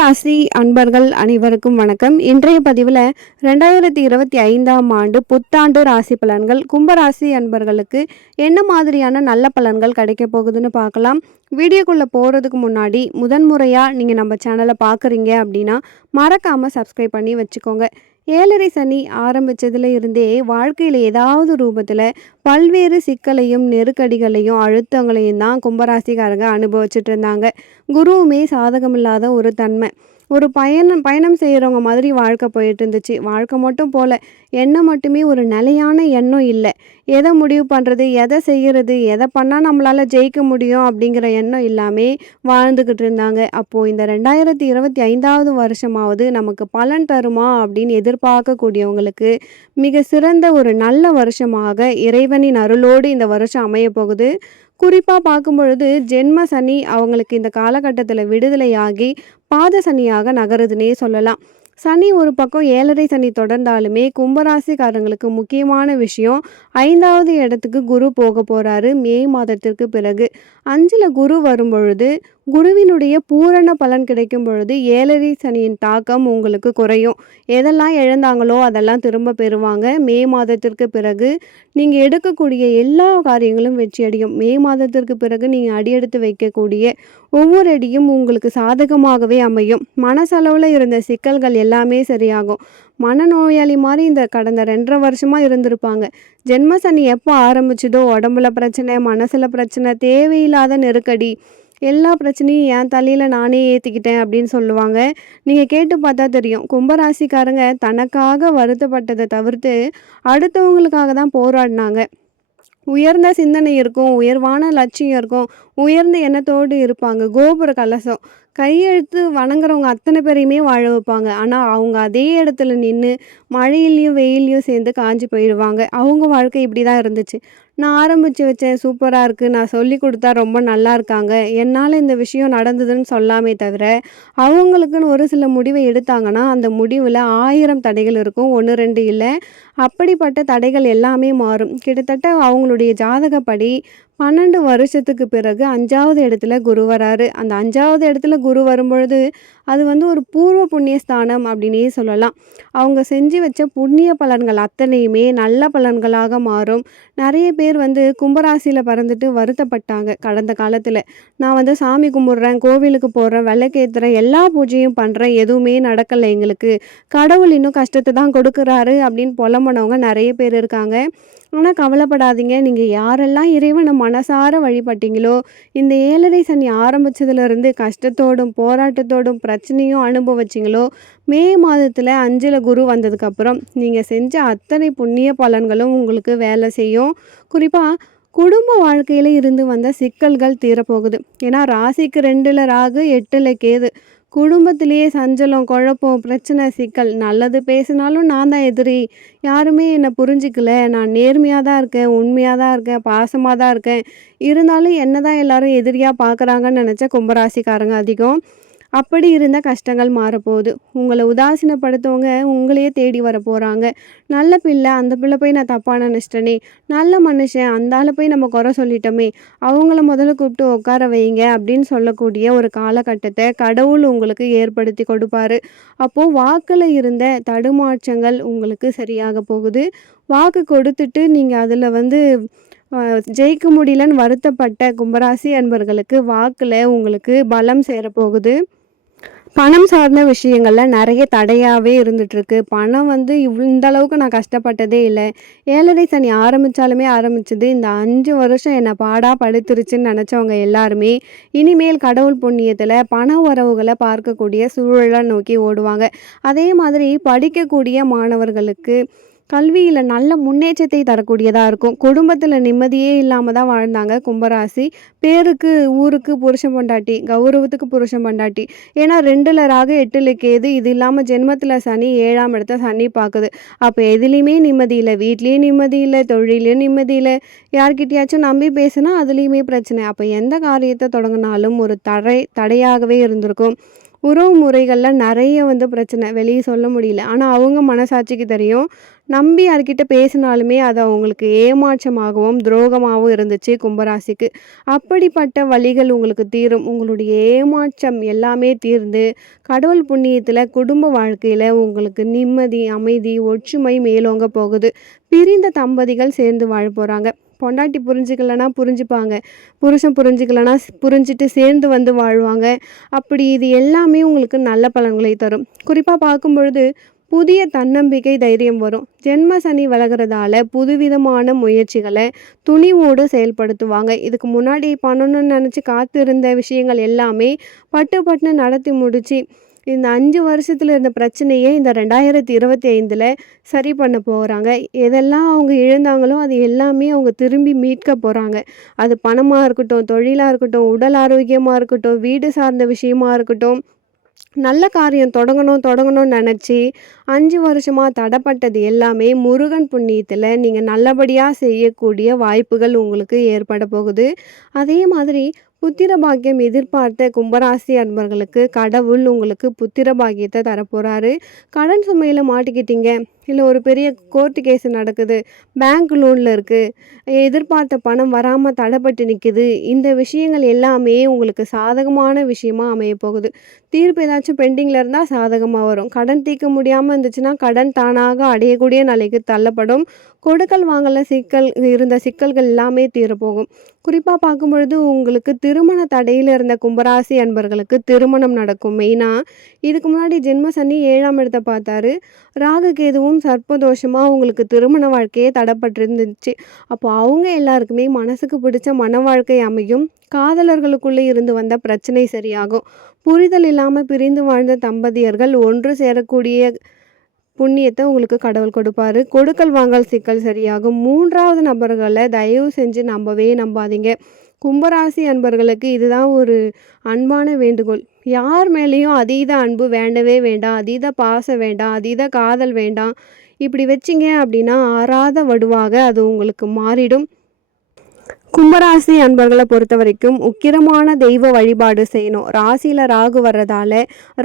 கும்பராசி அன்பர்கள் அனைவருக்கும் வணக்கம். இன்றைய பதிவில் 2025ஆம் ஆண்டு புத்தாண்டு ராசி பலன்கள் கும்பராசி அன்பர்களுக்கு என்ன மாதிரியான நல்ல பலன்கள் கிடைக்க போகுதுன்னு பார்க்கலாம். வீடியோக்குள்ளே போகிறதுக்கு முன்னாடி முதன்முறையாக நீங்கள் நம்ம சேனலை பார்க்குறீங்க அப்படின்னா மறக்காமல் சப்ஸ்கிரைப் பண்ணி வச்சுக்கோங்க. 7.5 சனி ஆரம்பித்ததுல இருந்தே வாழ்க்கையில் ஏதாவது ரூபத்தில் பல்வேறு சிக்கலையும் நெருக்கடிகளையும் அழுத்தங்களையும் தான் கும்பராசிக்காரங்க அனுபவிச்சுட்டு இருந்தாங்க. குருவுமே சாதகமில்லாத ஒரு தன்மை. ஒரு பயணம் செய்கிறவங்க மாதிரி வாழ்க்கை போயிட்டு இருந்துச்சு. வாழ்க்கை மட்டும் போல எண்ணம் மட்டுமே ஒரு நிலையான எண்ணம் இல்லை. எதை முடிவு பண்ணுறது, எதை செய்கிறது, எதை பண்ணால் நம்மளால் ஜெயிக்க முடியும் அப்படிங்கிற எண்ணம் இல்லாமல் வாழ்ந்துக்கிட்டு இருந்தாங்க. அப்போது இந்த 2025ஆவது வருஷமாவது நமக்கு பலன் தருமா அப்படின்னு எதிர்பார்க்கக்கூடியவங்களுக்கு மிக சிறந்த ஒரு நல்ல வருஷமாக இறைவனின் அருளோடு இந்த வருஷம் அமைய போகுது. குறிப்பாக பார்க்கும் பொழுது ஜென்ம சனி அவங்களுக்கு இந்த காலகட்டத்தில் விடுதலையாகி பாத சனியாக நகருதுன்னே சொல்லலாம். சனி ஒரு பக்கம் 7.5 சனி தொடர்ந்தாலுமே கும்பராசிக்காரங்களுக்கு முக்கியமான விஷயம் 5வது இடத்துக்கு குரு போக போகிறாரு மே மாதத்திற்கு பிறகு. 5ல் குரு வரும் பொழுது குருவினுடைய பூரண பலன் கிடைக்கும் பொழுது 7.5 சனியின் தாக்கம் உங்களுக்கு குறையும். எதெல்லாம் இழந்தாங்களோ அதெல்லாம் திரும்ப பெறுவாங்க. மே மாதத்திற்கு பிறகு நீங்கள் எடுக்கக்கூடிய எல்லா காரியங்களும் வெற்றியடையும். மே மாதத்திற்கு பிறகு நீங்கள் அடியெடுத்து வைக்கக்கூடிய ஒவ்வொரு அடியும் உங்களுக்கு சாதகமாகவே அமையும். மனசளவில் இருந்த சிக்கல்கள் எல்லாமே சரியாகும். மனநோயாளி மாதிரி இந்த கடந்த 2.5 வருஷமாக இருந்திருப்பாங்க. ஜென்ம சனி எப்போ ஆரம்பிச்சதோ உடம்புல பிரச்சனை, மனசில் பிரச்சனை, தேவையில்லாத நெருக்கடி, எல்லா பிரச்சனையும் என் தலையில் நானே ஏற்றிக்கிட்டேன் அப்படின்னு சொல்லுவாங்க. நீங்கள் கேட்டு பார்த்தா தெரியும். கும்பராசிக்காரங்க தனக்காக வருத்தப்பட்டதை தவிர்த்து அடுத்தவங்களுக்காக தான் போராடினாங்க. உயர்ந்த சிந்தனை இருக்கும், உயர்வான லட்சியம் இருக்கும், உயர்ந்த எண்ணத்தோடு இருப்பாங்க. கோபுர கலசம் கையெழுத்து வணங்குறவங்க அத்தனை பேரையுமே வாழ வைப்பாங்க. ஆனால் அவங்க அதே இடத்துல நின்று மழையிலையும் வெயிலையும் சேர்ந்து காஞ்சி போயிடுவாங்க. அவங்க வாழ்க்கை இப்படி தான் இருந்துச்சு. நான் ஆரம்பித்து வச்சேன், சூப்பராக இருக்குது, நான் சொல்லி கொடுத்தா ரொம்ப நல்லா இருக்காங்க, என்னால் இந்த விஷயம் நடந்ததுன்னு சொல்லாமே தவிர அவங்களுக்குன்னு ஒரு சில முடிவை எடுத்தாங்கன்னா அந்த முடிவில் 1000 தடைகள் இருக்கும், 1 2 இல்லை. அப்படிப்பட்ட தடைகள் எல்லாமே மாறும். கிட்டத்தட்ட அவங்களுடைய ஜாதகப்படி 12 வருஷத்துக்கு பிறகு 5வது இடத்துல குரு வராரு. அந்த 5வது இடத்துல குரு வரும்பொழுது அது ஒரு பூர்வ புண்ணிய ஸ்தானம் அப்படின்னே சொல்லலாம். அவங்க செஞ்சு வச்ச புண்ணிய பலன்கள் அத்தனையுமே நல்ல பலன்களாக மாறும். நிறைய பேர் கும்பராசியில் பிறந்துட்டு வருத்தப்பட்டாங்க கடந்த காலத்தில். நான் சாமி கும்பிட்றேன், கோவிலுக்கு போகிறேன், விளக்கேற்றுறேன், எல்லா பூஜையும் பண்ணுறேன், எதுவுமே நடக்கலை, எங்களுக்கு கடவுள் இன்னும் கஷ்டத்தை தான் கொடுக்குறாரு அப்படின்னு புலம்புனவங்க நிறைய பேர் இருக்காங்க. ஆனால் கவலைப்படாதீங்க. நீங்கள் யாரெல்லாம் இறைவனை மனசார வழிபட்டீங்களோ, இந்த 7.5 சனி ஆரம்பித்ததுலேருந்து கஷ்டத்தோடும் போராட்டத்தோடும் பிரச்சனையும் அனுபவிச்சிங்களோ, மே மாதத்தில் 5ல் குரு வந்ததுக்கப்புறம் நீங்கள் செஞ்ச அத்தனை புண்ணிய பலன்களும் உங்களுக்கு வேலை செய்யும். குறிப்பாக குடும்ப வாழ்க்கையில் இருந்து வந்த சிக்கல்கள் தீரப்போகுது. ஏன்னா ராசிக்கு 2ல் ராகு, 8ல் கேது. குடும்பத்திலேயே சஞ்சலம், குழப்பம், பிரச்சனை, சிக்கல். நல்லது பேசினாலும் நான் தான் எதிரி, யாருமே என்னை புரிஞ்சிக்கல, நான் நேர்மையாக தான் இருக்கேன், உண்மையாக தான் இருக்கேன், பாசமாக தான் இருக்கேன், இருந்தாலும் என்ன தான் எல்லாரும் எதிரியாக பார்க்குறாங்கன்னு நினச்ச கும்பராசிக்காரங்க அதிகம். அப்படி இருந்த கஷ்டங்கள் மாறப்போகுது. உங்களை உதாசீனப்படுத்தவங்க உங்களையே தேடி வர போகிறாங்க. நல்ல பிள்ளை, அந்த பிள்ளை போய் நான் தப்பாக நினச்சிட்டேனே, நல்ல மனுஷன், அந்த ஆளை போய் நம்ம குறை சொல்லிட்டோமே, அவங்கள முதல்ல கூப்பிட்டு உட்கார வைங்க அப்படின்னு சொல்லக்கூடிய ஒரு காலகட்டத்தை கடவுள் உங்களுக்கு ஏற்படுத்தி கொடுப்பாரு. அப்போது வாக்கில் இருந்த தடுமாற்றங்கள் உங்களுக்கு சரியாக போகுது. வாக்கு கொடுத்துட்டு நீங்கள் அதில் ஜெயிக்க முடியலன்னு வருத்தப்பட்ட கும்பராசி அன்பர்களுக்கு வாக்கில் உங்களுக்கு பலம் சேரப்போகுது. பணம் சார்ந்த விஷயங்களில் நிறைய தடையாகவே இருந்துகிட்ருக்கு. பணம் இந்த அளவுக்கு நான் கஷ்டப்பட்டதே இல்லை. 7.5 சனி ஆரம்பித்தது இந்த 5 வருஷம் என்னை பாடாக படுத்துருச்சுன்னு நினச்சவங்க எல்லாருமே இனிமேல் கடவுள் புண்ணியத்தில் பண உறவுகளை பார்க்கக்கூடிய சூழலை நோக்கி ஓடுவாங்க. அதே மாதிரி படிக்கக்கூடிய மாணவர்களுக்கு கல்வியில் நல்ல முன்னேற்றத்தை தரக்கூடியதாக இருக்கும். குடும்பத்தில் நிம்மதியே இல்லாமல் தான் வாழ்ந்தாங்க கும்பராசி. பேருக்கு ஊருக்கு புருஷன் பொண்டாட்டி, கௌரவத்துக்கு புருஷன் பொண்டாட்டி. ஏன்னா 2ல் ராகு, 8ல் கேது, இது இல்லாமல் ஜென்மத்தில் சனி, 7ஆம் இடத்த சனி பார்க்குது. அப்போ எதுலேயுமே நிம்மதி இல்லை, வீட்லேயும் நிம்மதி இல்லை, தொழிலையும் நிம்மதி இல்லை, யார்கிட்டயாச்சும் நம்பி பேசுனா அதுலேயுமே பிரச்சனை. அப்போ எந்த காரியத்தை தொடங்கினாலும் ஒரு தடையாகவே இருந்திருக்கும். உறவு முறைகள்ல நெறைய பிரச்சனை. வெளிய சொல்ல முடியல. ஆனா அவங்க மனசாட்சிக்கு தெரியும். நம்பி யார்கிட்ட பேசினாலுமே அது அவங்களுக்கு ஏமாற்றமாகவும், துரோகமாவும் இருந்துச்சு கும்பராசிக்கு. அப்படிப்பட்ட வலிகள் உங்களுக்கு தீரும். உங்களுடைய ஏமாற்றம் எல்லாமே தீர்ந்து, கடவுள் புண்ணியத்தில குடும்ப வாழ்க்கையில உங்களுக்கு நிம்மதி, அமைதி, ஒற்றுமை மேலோங்க போகுது. பிரிந்த தம்பதிகள் சேர்ந்து வாழ போறாங்க. பொண்டாட்டி புரிஞ்சுக்கலனா புரிஞ்சுப்பாங்க. புருஷன் புரிஞ்சுக்கலனா புரிஞ்சுட்டு சேர்ந்து வாழ்வாங்க. அப்படி இது எல்லாமே உங்களுக்கு நல்ல பலன்களை தரும். குறிப்பா பார்க்கும்பொழுது, புதிய தன்னம்பிக்கை, தைரியம் வரும். ஜென்ம சனி விலகுறதால புதுவிதமான முயற்சிகள துணிவோடு செயல்படுத்துவாங்க. இதுக்கு முன்னாடி பண்ணணும்னு நெனச்சு காத்திருந்த விஷயங்கள் எல்லாமே பட்டு பட்டுன்னு நடத்தி முடிச்சு, இந்த 5 வருஷத்துல இருந்த பிரச்சனைய இந்த 2025ல சரி பண்ண போறாங்க. எதெல்லாம் அவங்க இழந்தாங்களோ, அது எல்லாமே அவங்க திரும்பி மீட்க போறாங்க. அது பணமா இருக்கட்டும், தொழிலா இருக்கட்டும், உடல் ஆரோக்கியமா இருக்கட்டும், வீடு சார்ந்த விஷயமா இருக்கட்டும், நல்ல காரியம் தொடங்கணும்னு நெனச்சு 5 வருஷமா தடப்பட்டது எல்லாமே முருகன் புண்ணியத்துல நீங்க நல்லபடியா செய்யக்கூடிய வாய்ப்புகள் உங்களுக்கு ஏற்பட போகுது. அதே மாதிரி புத்திர பாக்கியம் எதிர்பார்த்த கும்பராசி அன்பர்களுக்கு கடவுள் உங்களுக்கு புத்திர பாக்கியத்த தரப்போறாரு. கடன் சுமையில மாட்டிக்கிட்டீங்க, இல்ல ஒரு பெரிய கோர்ட் கேஸ் நடக்குது, பேங்க் லோன்ல இருக்கு, எதிர்பார்த்த பணம் வராம தடைப்பட்டு நிக்குது. இந்த விஷயங்கள் எல்லாமே உங்களுக்கு சாதகமான விஷயமா அமையப் போகுது. தீர்ப்பு ஏதாச்சும் பெண்டிங்கில் இருந்தால் சாதகமாக வரும். கடன் தீர்க்க முடியாமல் இருந்துச்சுன்னா கடன் தானாக அடையக்கூடிய நிலைக்கு தள்ளப்படும். கொடுக்கல் வாங்கல இருந்த சிக்கல்கள் எல்லாமே தீரப்போகும். குறிப்பாக பார்க்கும் பொழுது உங்களுக்கு திருமண தடையில் இருந்த கும்பராசி அன்பர்களுக்கு திருமணம் நடக்கும். மெயினாக இதுக்கு முன்னாடி ஜென்ம சனி 7ஆம் இடத்தை பார்த்தாரு. ராகு கேதுவும் சர்ப்பதோஷமாக உங்களுக்கு திருமண வாழ்க்கையே தடைப்பட்டிருந்துச்சு. அப்போ அவங்க எல்லாருக்குமே மனசுக்கு பிடிச்ச மன வாழ்க்கை அமையும். காதலர்களுக்குள்ளே இருந்து வந்த பிரச்சனை சரியாகும். புரிதல் இல்லாம பிரிந்து வாழ்ந்த தம்பதியர்கள் ஒன்று சேரக்கூடிய புண்ணியத்த உங்களுக்கு கடவுள் கொடுப்பாரு. கொடுக்கல் வாங்கல் சிக்கல் சரியாகும். 3வது நபர்கள தயவு செஞ்சு நம்பவே நம்பாதீங்க. கும்பராசி அன்பர்களுக்கு இதுதான் ஒரு அன்பான வேண்டுகோள். யார் மேலேயும் அதீத அன்பு வேண்டவே வேண்டாம். அதீத பாசம் வேண்டாம். அதீத காதல் வேண்டாம். இப்படி வச்சீங்க அப்படின்னா ஆறாத வடுவாக அது உங்களுக்கு மாறிடும். கும்பராசி அன்பர்களை பொறுத்த வரைக்கும் உக்கிரமான தெய்வ வழிபாடு செய்யணும். ராசியில் ராகு வர்றதால,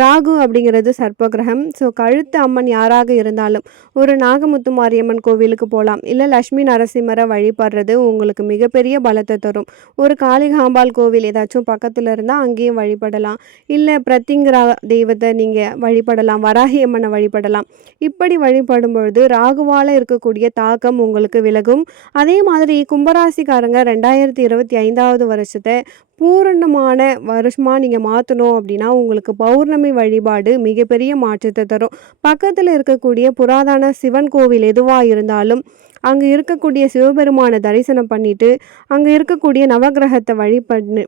ராகு அப்படிங்கிறது சர்ப்ப கிரகம். ஸோ கழுத்து அம்மன் யாராக இருந்தாலும் ஒரு நாகமுத்து மாரியம்மன் கோவிலுக்கு போகலாம். இல்லை லட்சுமி நரசிம்மரை வழிபடுறது உங்களுக்கு மிகப்பெரிய பலத்தை தரும். ஒரு காளிகாம்பாள் கோவில் ஏதாச்சும் பக்கத்தில் இருந்தால் அங்கேயும் வழிபடலாம். இல்லை பிரத்திங்கிரா தெய்வத்தை நீங்கள் வழிபடலாம். வராகி அம்மனை வழிபடலாம். இப்படி வழிபடும் பொழுது ராகுவால் இருக்கக்கூடிய தாக்கம் உங்களுக்கு விலகும். அதே மாதிரி கும்பராசிக்காரங்க 2025வது வருஷத்தை பூரணமான வருஷமாக நீங்கள் மாற்றணும் அப்படின்னா உங்களுக்கு பௌர்ணமி வழிபாடு மிகப்பெரிய மாற்றத்தை தரும். பக்கத்தில் இருக்கக்கூடிய புராதன சிவன் கோவில் எதுவாக இருந்தாலும் அங்கே இருக்கக்கூடிய சிவபெருமானை தரிசனம் பண்ணிட்டு, அங்கே இருக்கக்கூடிய நவகிரகத்தை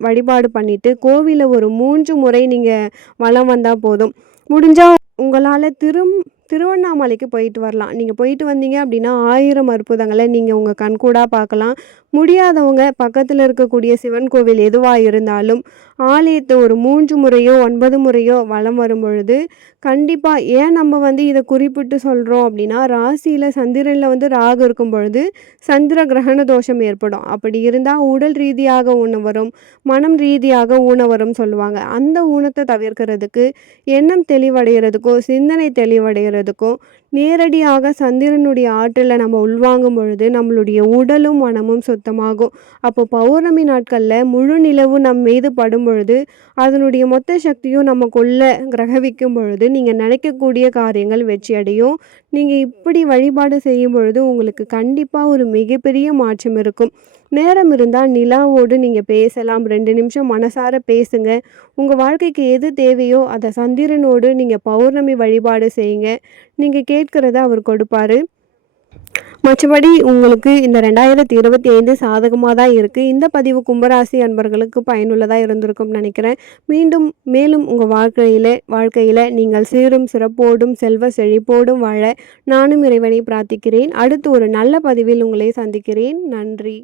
வழிபாடு பண்ணிட்டு கோவிலை ஒரு 3 முறை நீங்கள் வலம் வந்தால் போதும். முடிஞ்சால் உங்களால் திருவண்ணாமலைக்கு போயிட்டு வரலாம். நீங்கள் போயிட்டு வந்தீங்க அப்படின்னா 1000 அற்புதங்களை நீங்கள் உங்கள் கண்கூடாக பார்க்கலாம். முடியாதவங்க பக்கத்தில் இருக்கக்கூடிய சிவன் கோவில் எதுவாக இருந்தாலும் ஆலயத்தை ஒரு 3 முறையோ 9 முறையோ வலம் வரும் பொழுது கண்டிப்பாக ஏன் நம்ம இதை குறிப்பிட்டு சொல்கிறோம் அப்படின்னா, ராசியில் சந்திரனில் ராகு இருக்கும் பொழுது சந்திர கிரகண தோஷம் ஏற்படும். அப்படி இருந்தால் உடல் ரீதியாக ஊனம் வரும், மனம் ரீதியாக ஊனம் வரும் சொல்லுவாங்க. அந்த ஊனத்தை தவிர்க்கிறதுக்கு எண்ணம் தெளிவடைகிறதுக்கும் சிந்தனை தெளிவடைகிறதுக்கும் நேரடியாக சந்திரனுடைய ஆற்றலை நம்ம உள்வாங்கும் பொழுது நம்மளுடைய உடலும் மனமும் சுத்தமாகும். அப்போ பௌர்ணமி நாட்களில் முழு நிலவு நம் மீது படும் பொழுது அதனுடைய மொத்த சக்தியும் நமக்குள்ள கிரகவிக்கும் பொழுது நீங்கள் நினைக்கக்கூடிய காரியங்கள் வெற்றி அடையும். நீங்கள் இப்படி வழிபாடு செய்யும் பொழுது உங்களுக்கு கண்டிப்பாக ஒரு மிகப்பெரிய மாற்றம் இருக்கும். நேரம் இருந்தால் நிலாவோடு நீங்கள் பேசலாம். 2 நிமிஷம் மனசார பேசுங்க. உங்கள் வாழ்க்கைக்கு எது தேவையோ அதை சந்திரனோடு நீங்கள் பௌர்ணமி வழிபாடு செய்யுங்க. நீங்கள் கேட்கிறத அவர் கொடுப்பாரு. மற்றபடி உங்களுக்கு இந்த 2025 சாதகமாக தான் இருக்குது. இந்த பதிவு கும்பராசி அன்பர்களுக்கு பயனுள்ளதாக இருந்திருக்கும்னு நினைக்கிறேன். மேலும் உங்கள் வாழ்க்கையில் நீங்கள் சீரும் சிறப்போடும் செல்வ செழிப்போடும் வாழ நானும் இறைவனை பிரார்த்திக்கிறேன். அடுத்து ஒரு நல்ல பதிவில் உங்களை சந்திக்கிறேன். நன்றி.